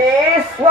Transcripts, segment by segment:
কৃষ্ণ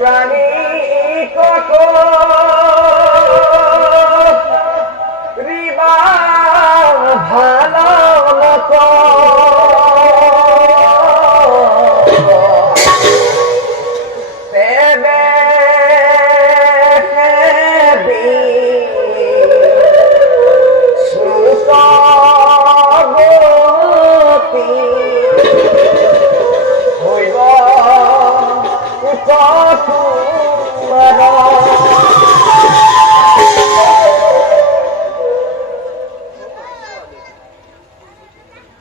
প্রাণী কত রিবা ভালো মতো দেবে সুতগতি হইব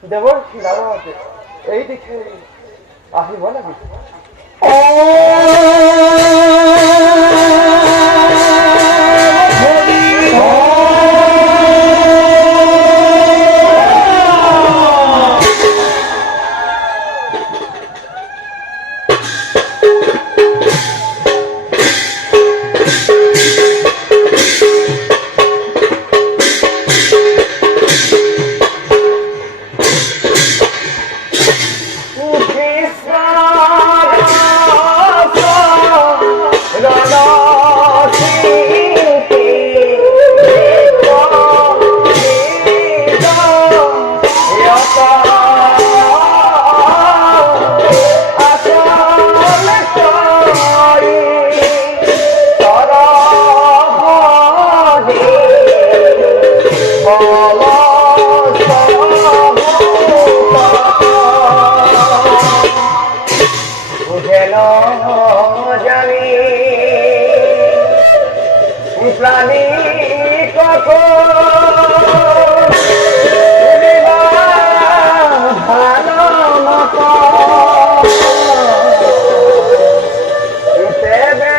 দেবর খিলাতে এই দেখে আহিব নাকি প্রাণী কত ভালো মতো দেবে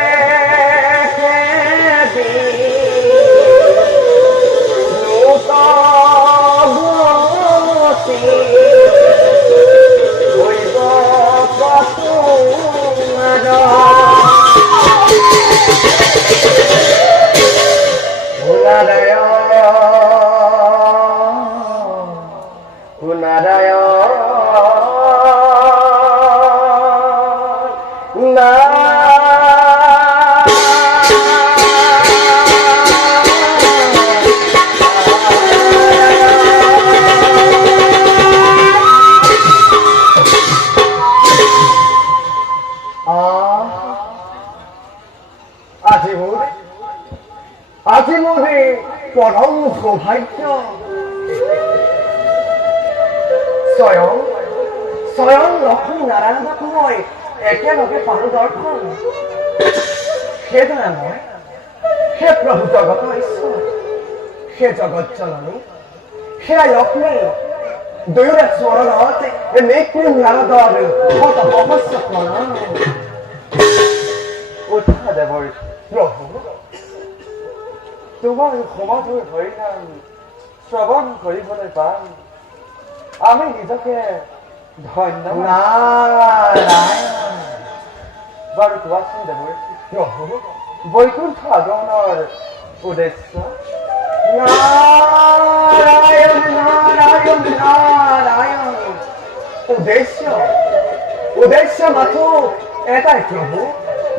নূতগতি হইব কত আজি মোরে পরম সৌভাগ্য স্বয়ং স্বয়ং লক্ষ্মী নারায়ণময় একেলগে পালো দৰ্শন হে দয়াময় হে প্ৰভু জগত ঈশ্বৰ হে জগত জননী হে লক্ষ্মী দুয়োৰে স্মৰণত নেকি নাৰদৰ শত সহস্ৰ প্ৰণাম উঠা দেৱৰ প্ৰভু তোমার সমাধুর হরিনাম শ্রবণ করিবলৈ পাম আমি নিজকে ধন্য বাৰু কোৱাচোন দেৱৰ্ষি প্ৰভু বৈকুণ্ঠ আগমনৰ উদ্দেশ্য নাৰায়ণ নাৰায়ণ নাৰায়ণ উদ্দেশ্য মাথো এটাই প্ৰভু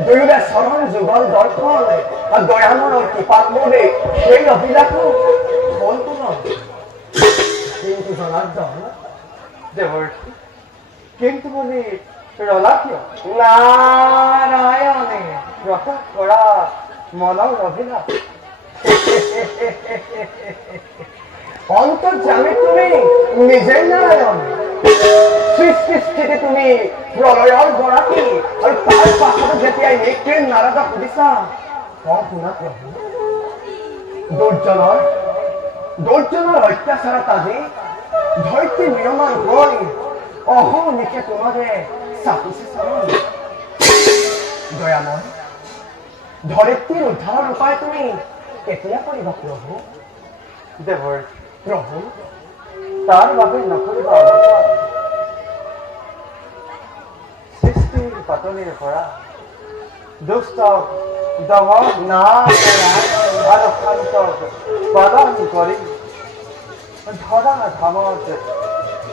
দুয়োৰে চৰণ যুগল দৰ্শন আর দয়াময় কৃপাত মোরে সেই অভিলাষও সম্পূর্ণ কিন্তু জনার্দন দেবর্ষি কিন্তু বলে রলাকিয় নারায়ণে প্রকাশ করা মনৰ অভিলাষ অন্তর্যামী তুমি নিজেই নারায়ণ সৃষ্টি স্থিতি তুমি প্ৰলয়ৰ গৰাকী আৰু তাৰ পাছত যেতিয়াই মৃত্যুৰ নাৰাজা সুধিছা শুনা প্ৰভু দুৰ্জনৰ অত্যাচাৰত আজি ধৈৰ্য্য নিয়মান হৈ অহৰ্নিশে তোমাৰে চাপিছে চৰণ দয়াময় ধৰিত্ৰীৰ উদ্ধাৰৰ উপায় তুমি কেতিয়া কৰিবা প্ৰভু দেৱৰ প্ৰভু তাৰ বাবে নকৰিবা সৃষ্টিৰ পাতনিৰ পৰা দুষ্ট দমন আৰু শান্তক পালন কৰি ধৰা ধামত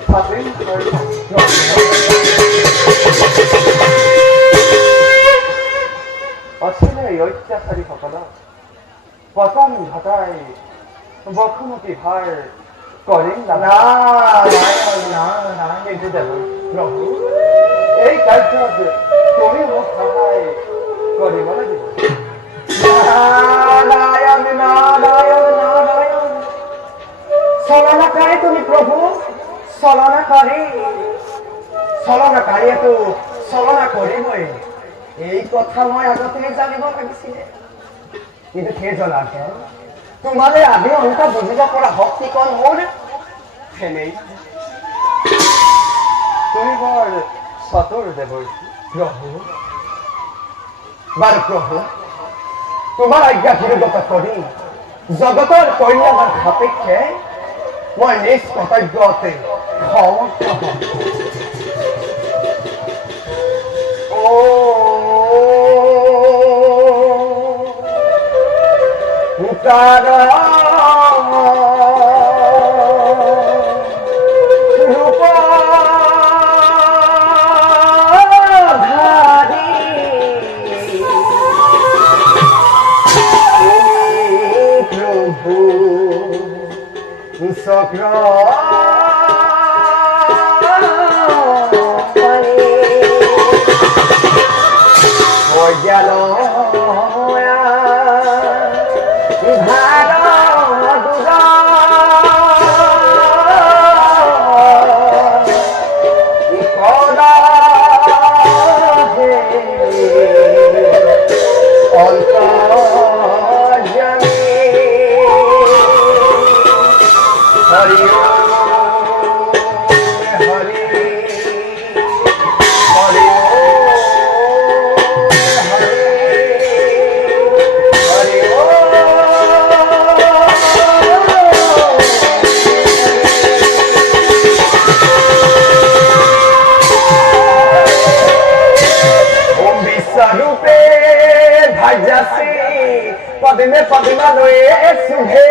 স্থাপন কৰি অচিনাই অত্যাচাৰীসকলক পতন ঘটাই বসুমতী ভাৰ কৰিম কিন্তু দেৱ প্ৰভু এই কাৰ্যত তুমি মোক সহায় কৰিব লাগিব নাৰায়ণ নাৰায়ণ নাৰায়ণ চলনাকাৰী তুমি প্ৰভু চলনাকাৰীয়েতো চলনা কৰিবই এই কথা মই আগতে জানিব লাগিছিলে কিন্তু সেই জনাতে তোমাৰে আদি অন্ত বুজিব পৰা শক্তি কণ মোৰ সেনেই তুমি বৰ চতুৰ দেৱৰ প্ৰভু বাৰু প্ৰভু তোমাৰ আজ্ঞা শিৰোগত কৰি জগতৰ কল্যাণৰ সাপেক্ষে মই নিজ কৰ্তব্যতে সমৰ্থ হম চক্র গেল पद्मे पद्मा लोए सुभे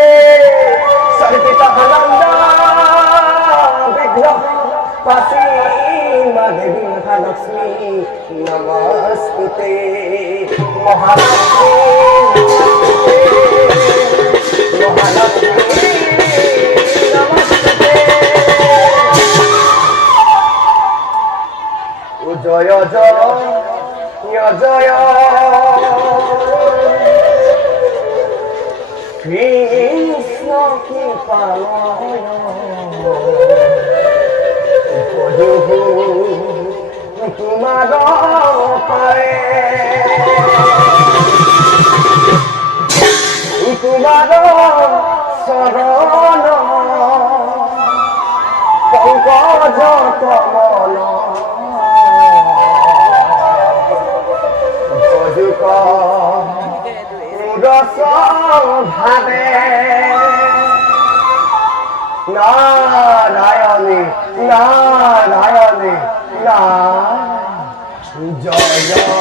सर्पिता हनंदा विग्रह पासी देवी महालक्ष्मी नमस्ते महालक्ष्मी महालक्ष्मी नमस्ते जय जय जय কৃষ্ণ কি পালয় তোমার পায়ে তোমার শরণ পঙ্কজ কমল ভজুক রস ভাবে নারায়ণী নারায়ণী না জয় জয়